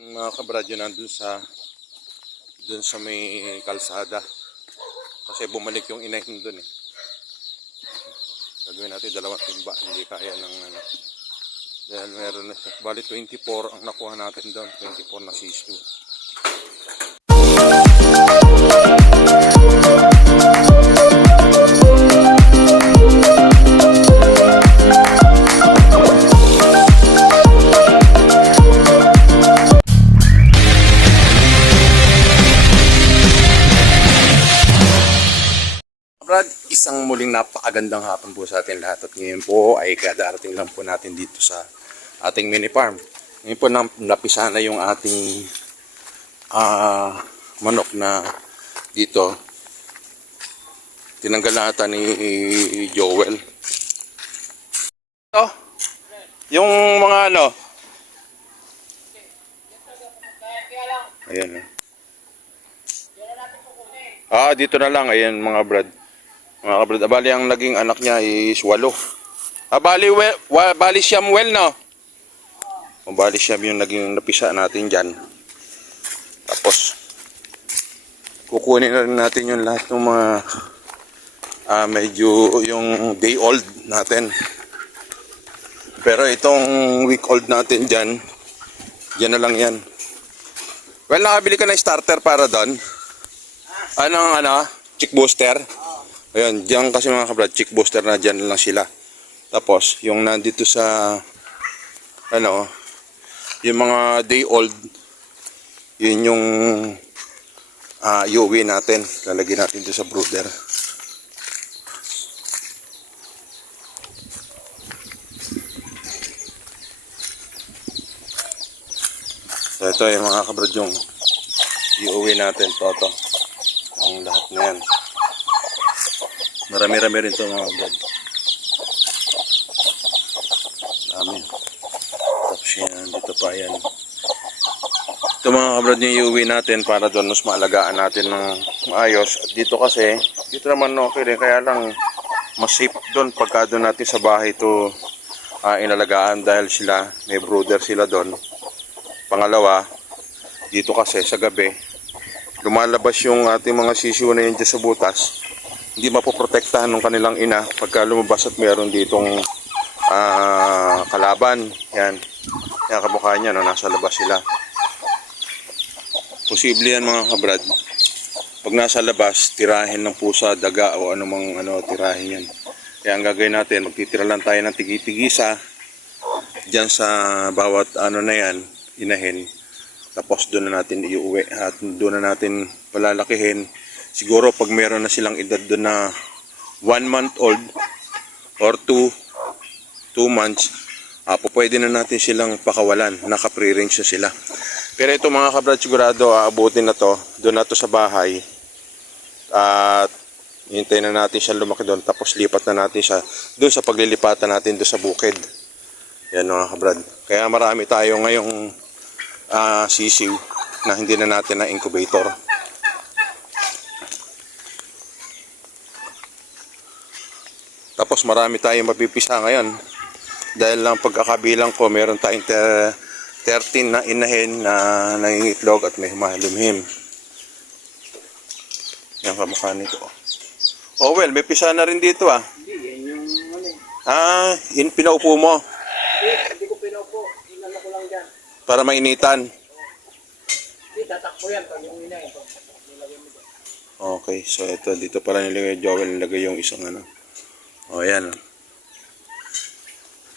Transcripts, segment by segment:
Ang mga kabradyo nandun dun sa may kalsada. Kasi bumalik yung inahin dun eh. Gagawin natin 2 timba. Hindi kaya ng ano. Dahil meron na siya. Bali 24 ang nakuha natin doon. 24 na sisiu. Isang muling napakagandang hapon po sa atin lahat at ngayon po ay kadarating lang po natin dito sa ating mini farm. Ngayon po napisa na yung ating manok na dito. Tinanggal na ata ni Joel. Ito, yung mga ano. Ayan. Dito na lang. Ayan mga brad. Mga kabrad, bali ang naging anak niya is 8. Bali siyam well, no? Bali siyam yung naging napisa natin dyan. Tapos, kukunin na rin natin yung lahat ng mga medyo yung day old natin. Pero itong week old natin dyan na lang yan. Well, nakabili ka na starter para doon. Anong chick booster? Ayan, diyan kasi mga kabrad, chick booster na dyan lang sila. Tapos, yung nandito sa, yung mga day old, yun yung iuwi natin. Lalagyan natin doon sa brooder. So, ito yung mga kabrad yung iuwi natin. Toto. Ang lahat na yan. Marami-rami rin ito mga brad. Dami. Tapos yan, dito pa yan. Ito mga kabrad yung iuwi natin para doon mas maalagaan natin ng maayos. At dito kasi, dito naman okay rin. Kaya lang mas safe doon pagka doon natin sa bahay ito inalagaan dahil sila, may brooder sila doon. Pangalawa, dito kasi sa gabi, lumalabas yung ating mga sisiu na yun dyan sa butas. Hindi mapoprotektahan ng kanilang ina pagka lumabas at meron ditong kalaban. Yan. Yan kamukha niya, no? Nasa labas sila. Posible yan mga kabrad. Pag nasa labas, tirahin ng pusa, daga o anumang tirahin yan. Kaya ang gagawin natin, magtitira lang tayo ng tigi-tigisa dyan sa bawat na yan, inahin. Tapos doon na natin iuwi at doon na natin palalakihin. Siguro pag meron na silang edad doon na 1 month old or 2 months, pwede na natin silang pakawalan. Naka-pre-range na sila. Pero ito mga kabrad, sigurado aabutin na to. Doon na to sa bahay. At hintayin na natin siya lumaki doon. Tapos lipat na natin siya doon sa paglilipatan natin doon sa bukid. Yan mga kabrad. Kaya marami tayo ngayong sisiu na hindi na natin na incubator. Tapos marami tayong mapipisa ngayon. Dahil lang pagkakabilang ko, meron tayong 13 na inahin na nangingitlog at may humahalumhim. Yan kamukha nito. Oh well, may pisa na rin dito Hindi, yan yung yun pinaupo mo. Hindi ko pinaupo. Inano ko lang dyan. Para mainitan. Hindi, tatakbo yan pag yung inahin. Okay, so ito, dito pala nilagay Joel, nilagay yung isang O yan.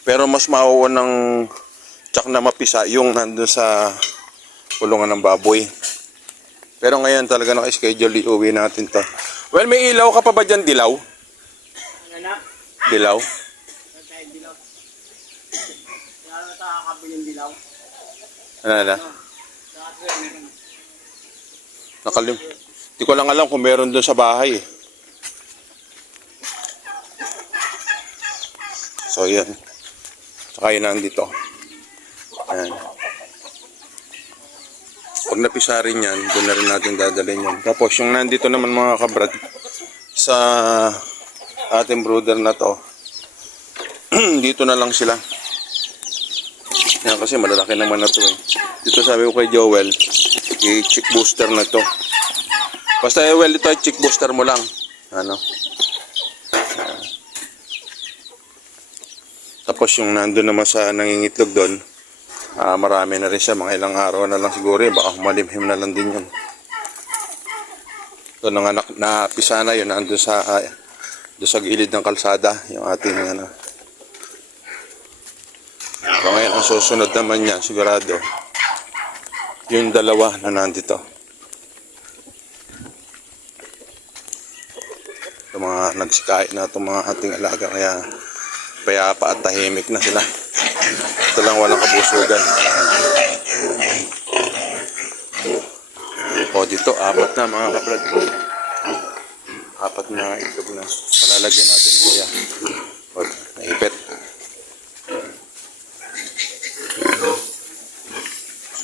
Pero mas mauwan ng tsak na mapisa yung nandun sa kulungan ng baboy. Pero ngayon talaga naka-schedule iuwi natin to. Well, may ilaw ka pa ba dyan, dilaw? Ano na? Dilaw? Ano tayo dilaw? Kaya natakakabo yung dilaw. Ano na? Di ko lang alam kung meron doon sa bahay. So, yan. Saka yun nandito. Ayan. Pag napisa rin yan, doon na rin natin dadalhin yan. Tapos, yung nandito naman mga kabrad, sa ating brooder na to, dito na lang sila. Yan kasi malalaki naman na to eh. Dito sabi ko kay Joel, i-chick booster na to. Basta Joel, ito ay chick booster mo lang. Ano? Tapos yung nandun naman sa nangingitlog doon, marami na rin siya. Mga ilang araw na lang siguro eh. Baka malimhim na lang din yun. Ito nang anak na pisa na yun, nandun doon sa gilid ng kalsada. Yung ating ano. So ngayon, ang susunod naman niya, sigurado, yung dalawa na nandito. Itong mga nagsikain na itong mga ating alaga, kaya payapa at tahimik na sila. Ito lang walang kabusugan. O dito, apat na mga kabrad. Apat na itlog na. Palalagyan natin kuya. O, naipit.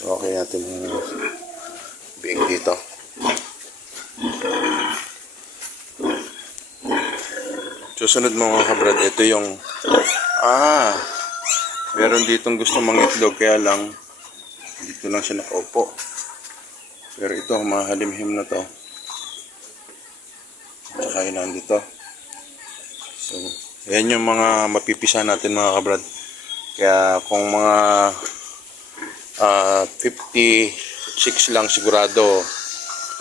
So, okay natin yung biing dito. Susunod mga kabrad, ito yung meron ditong gusto mangitlog, kaya lang dito lang siya nakaupo. Pero ito, mahalimhim na to. Tsaka yun nandito. So, yan yung mga mapipisa natin mga kabrad. Kaya kung mga 56 lang sigurado,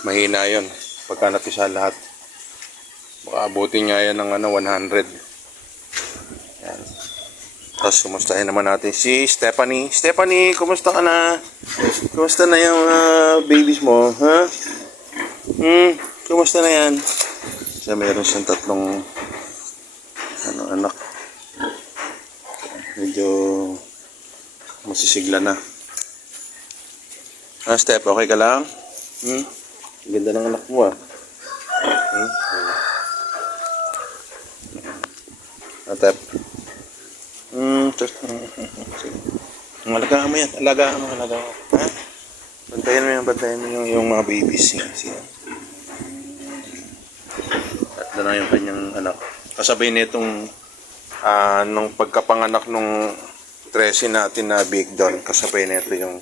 mahina yun pagka napisa lahat. Baka abutin nga yan ng 100. Yan. Tapos kumustahin naman natin si Stephanie. Stephanie, kumusta ka na? Kumusta na yung babies mo? Ha? Kumusta na yan? Kasi meron siyang tatlong anak. Medyo masisigla na. Steph, okay ka lang? Ganda ng anak mo Steph. Alagaan mo yan. Alagaan mo. Ha? Bantayan mo yung mga babies. Siya. At na yung kanyang anak. Kasabay nitong nung pagkapanganak nung 13 natin na big doll. Kasabay nito yung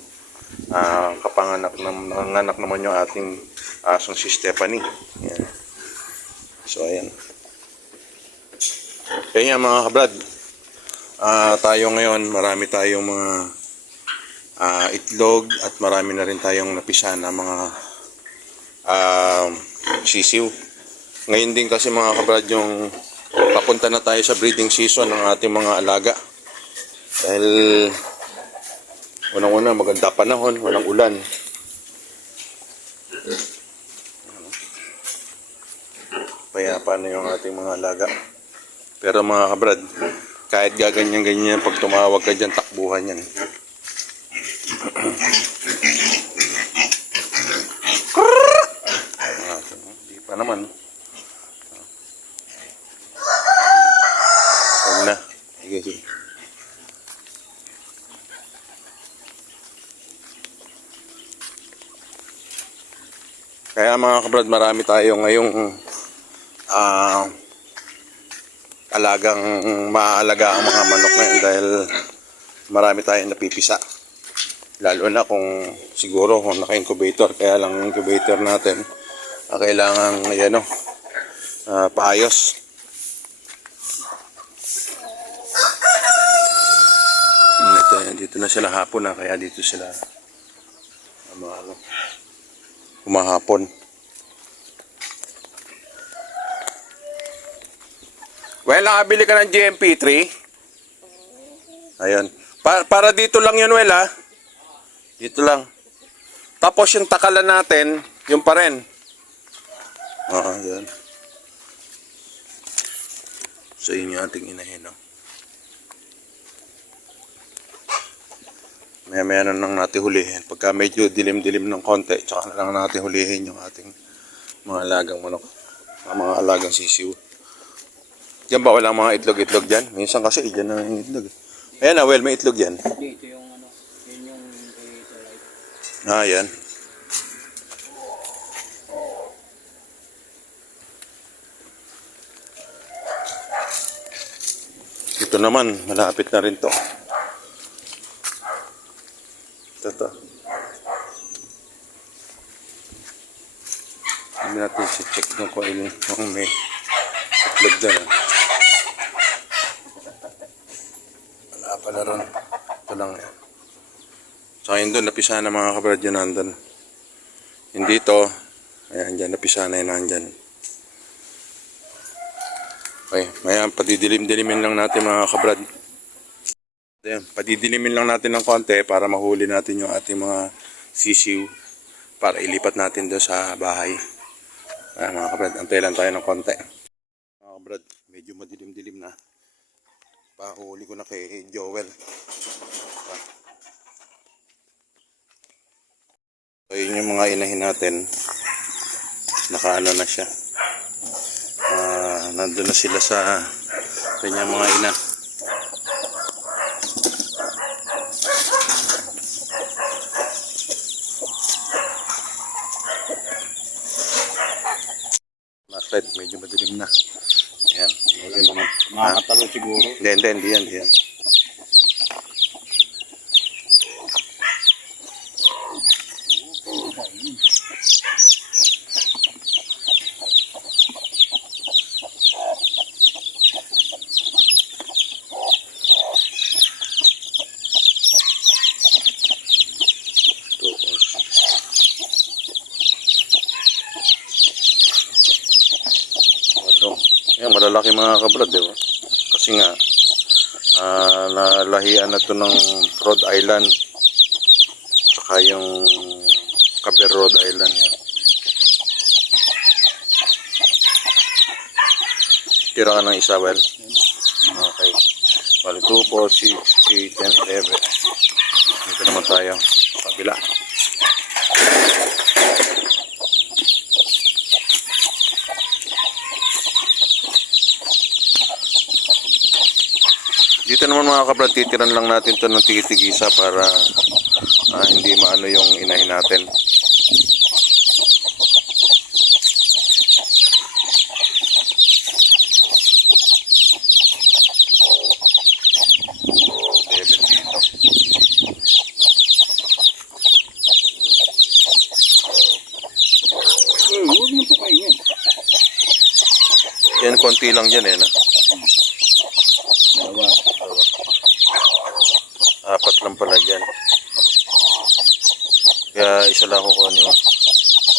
kapanganak naman yung ating asong si Stephanie. Yan. So ayan. Kaya mga kabrad, tayo ngayon, marami tayong mga itlog at marami na rin tayong napisa na mga sisiw. Ngayon din kasi mga kabrad, yung papunta na tayo sa breeding season ng ating mga alaga. Dahil unang-una maganda panahon, walang ulan. Payapa na yung ating mga alaga. Pero mga kabrad, kahit gaganyan-ganyan, pag tumawag ka dyan, takbuhan yan. Di pa naman. Huwag na. Sige. Kaya mga kabrad, marami tayo ngayong maalaga ang mga manok ngayon dahil marami tayong napipisa. Lalo na kung siguro kung naka-incubator, kaya lang incubator natin kailangan paayos. Dito na sila hapon kaya dito sila humahapon. Well, nakabili ka ng GMP3? Ayun. Para dito lang yun, Well, ha? Dito lang. Tapos yung takalan natin, yung pa rin. Oo, yan. So, yun yung ating inahin, no? Maya-maya na lang natin hulihin. Pagka medyo dilim-dilim ng konti, tsaka na lang natin hulihin yung ating mga alagang manok. Mga alagang sisiw. Diyan ba walang mga itlog-itlog dyan? Minsan kasi dyan na yung itlog. Ayan Well, may itlog dyan. Dito yung yun yung light. Yan. Ito naman, malapit na rin to. Ito. Hindi natin si-check doon kung may itlog doon. Wala pala ron. Ito lang yan. Saka yun doon, napisa na mga kabrad yun nandun. Hindi ito. Ayan, dyan, napisa na yun nandyan. Okay, ayan, padidilim-dilimin lang natin mga kabrad. Ayan, padidilimin lang natin ng konti para mahuli natin yung ating mga sisiw para ilipat natin doon sa bahay. Ayan mga kabrad, antay lang tayo ng konti. Mga kabrad, medyo madilim-dilim na. Pahuli ko na kay Joel. So yun yung mga inahin natin. Nakaano na siya. Nandun na sila sa kanyang mga ina. Flashlight, medyo madilim na. Ayan, huli naman. Makakatalo siguro. Hindi yan. Yan, malalaki mga kabrad, di ba? Kasi nga, nalahian na to ng Rhode Island. Tsaka yung Caber Rhode Island. Yan. Tira ka ng isa, well? Okay. Bali, 2, 4, 6, 8, 10, 11. Dito naman tayo. Pabila. Dito naman mga kabrad, titiran lang natin ito ng tigitigisa para hindi maano yung inahin natin. Level dito. Huwag mo ito kain yan. Yan, konti lang dyan na. Dalawa. Apat lang pala dyan. Kaya isa lang ako ano.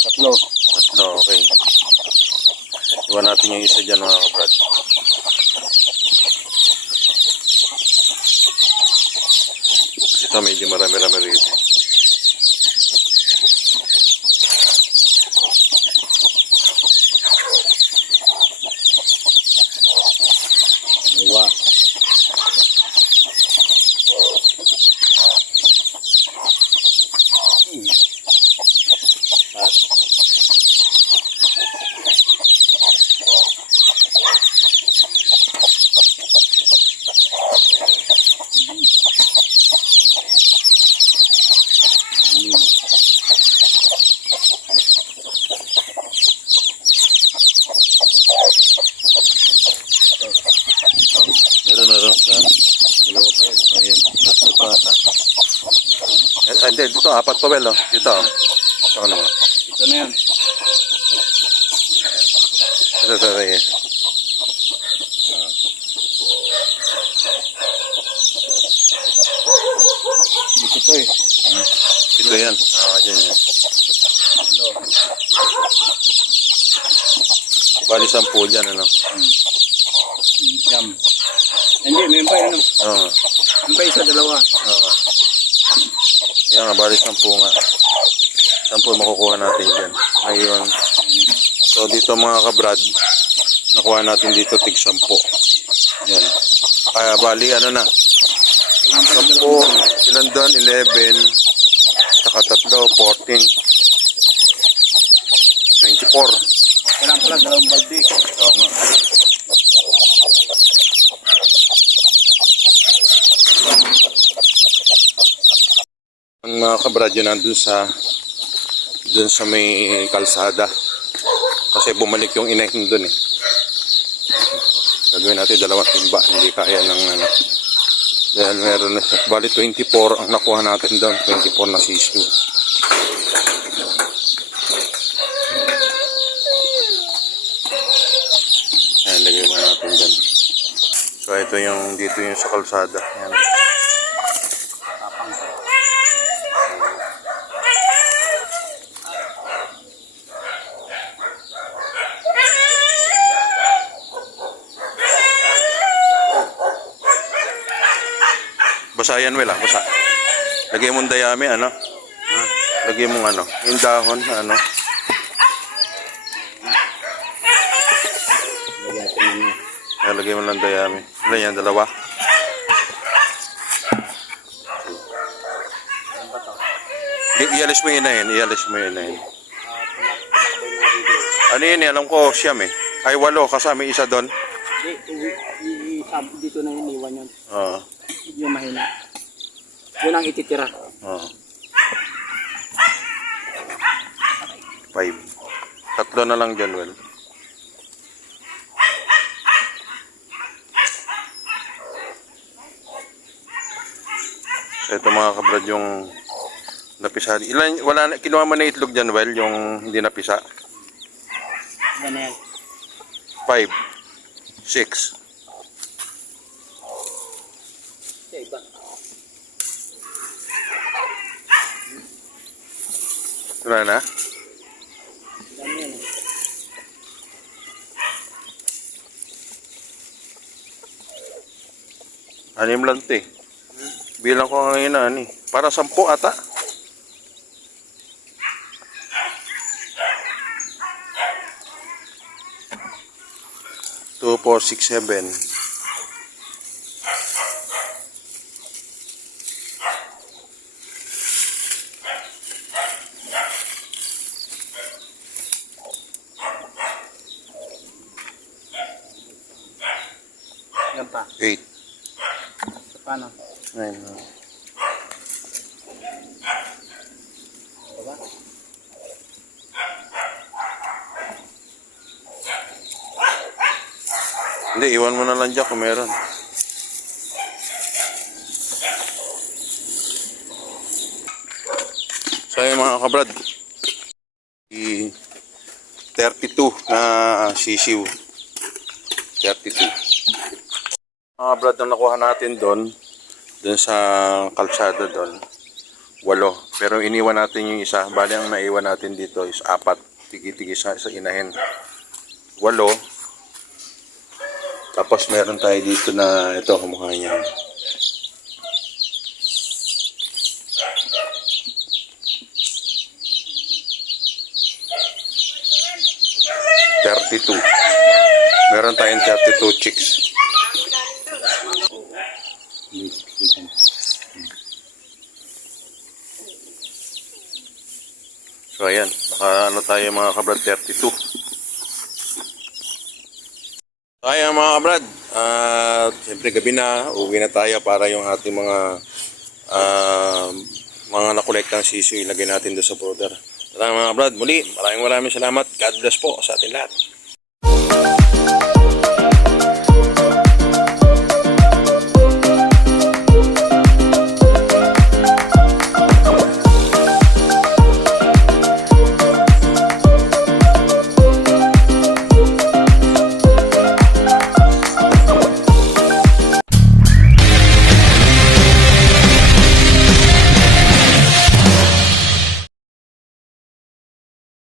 Tatlo. Tatlo, okay. Iwan natin yung isa dyan mga kabrad. Ito medyo marami-rami rito. Dalawa. Meron na rin sa Dalawa pa yan. ayun. Tatlo pa. Hindi, dito apat pa well, oh. Dito. Saka naman. Ito na yan. Ito. Ayan. Dito to eh. Ito yan. Dyan yan. Ano? Bali 10 dyan, ano? Siyam. Hindi, meron pa yan. Oo. Meron pa isa, dalawa. Oo. Kaya nga, bali 10 nga. 10 makukuha natin dyan. Ngayon. So, dito mga kabrad, nakuha natin dito tig 10. Yan. Kaya, bali ano na. 10, ilan doon? 11, saka 3, 14, 24. Kailangan pala dalawang balde. Oo nga. Ang mga kabrad yun nandun sa may kalsada. Kasi bumalik yung inahin dun eh. Gagawin natin 2 timba. Hindi kaya ng ano. Dahil meron na siya. Bali 24 ang nakuha natin doon. 24 na sisiw. Ayan, lagay mo natin doon. So ito yung dito yung sa kalsada. Ayan. Tapang. Basa yan, Will, ah. Basa. Lagay mong dayami, ano? Lagay mong ano? Yung dahon, ano? Lagay mo lang dayami. Ilan yan? Dalawa? Ano ba to? Ialis mo yun na yun. Ialis mo yun na yun. Ano yun eh? Alam ko, siyam eh. Ay, 8. Kasama isa doon. Dito na iniwan yun. Oo. Yung mahina. Yun ang ititira. Oo. 5. 3 na lang dyan, Will. So, ito mga kabrad yung napisa. Ilan, wala na, kinuha mo na itlog dyan, Will, yung hindi napisa. Ganyan. 5. 6. Sa iba. Wala na? Dami yan eh. Anim lang ito eh. Bilang ko ngayon na ani. Para 10 ata. Two, 4, 6, 7. Yan pa. 8. So, paano? 9. Diba? Hindi, iwan mo na lang dyan kung meron. So yun mga kabrad, 32 na sisiw. 32. Mga kabrad, na nakuha natin doon sa kalsada doon, 8. Pero iniwan natin yung isa. Bali ang naiwan natin dito is 4. Tigi-tigi sa inahin. 8. Tapos meron tayo dito na ito, kumukha niya. Meron tayong 32 chicks. So ayan, naka tayo mga kabrad, 32. So ayan mga kabrad, siyempre gabi na, uwi na tayo para yung ating mga nakolektang sisiw ilagay natin doon sa brother. Tara mga kabrad, muli maraming salamat. God bless po sa ating lahat.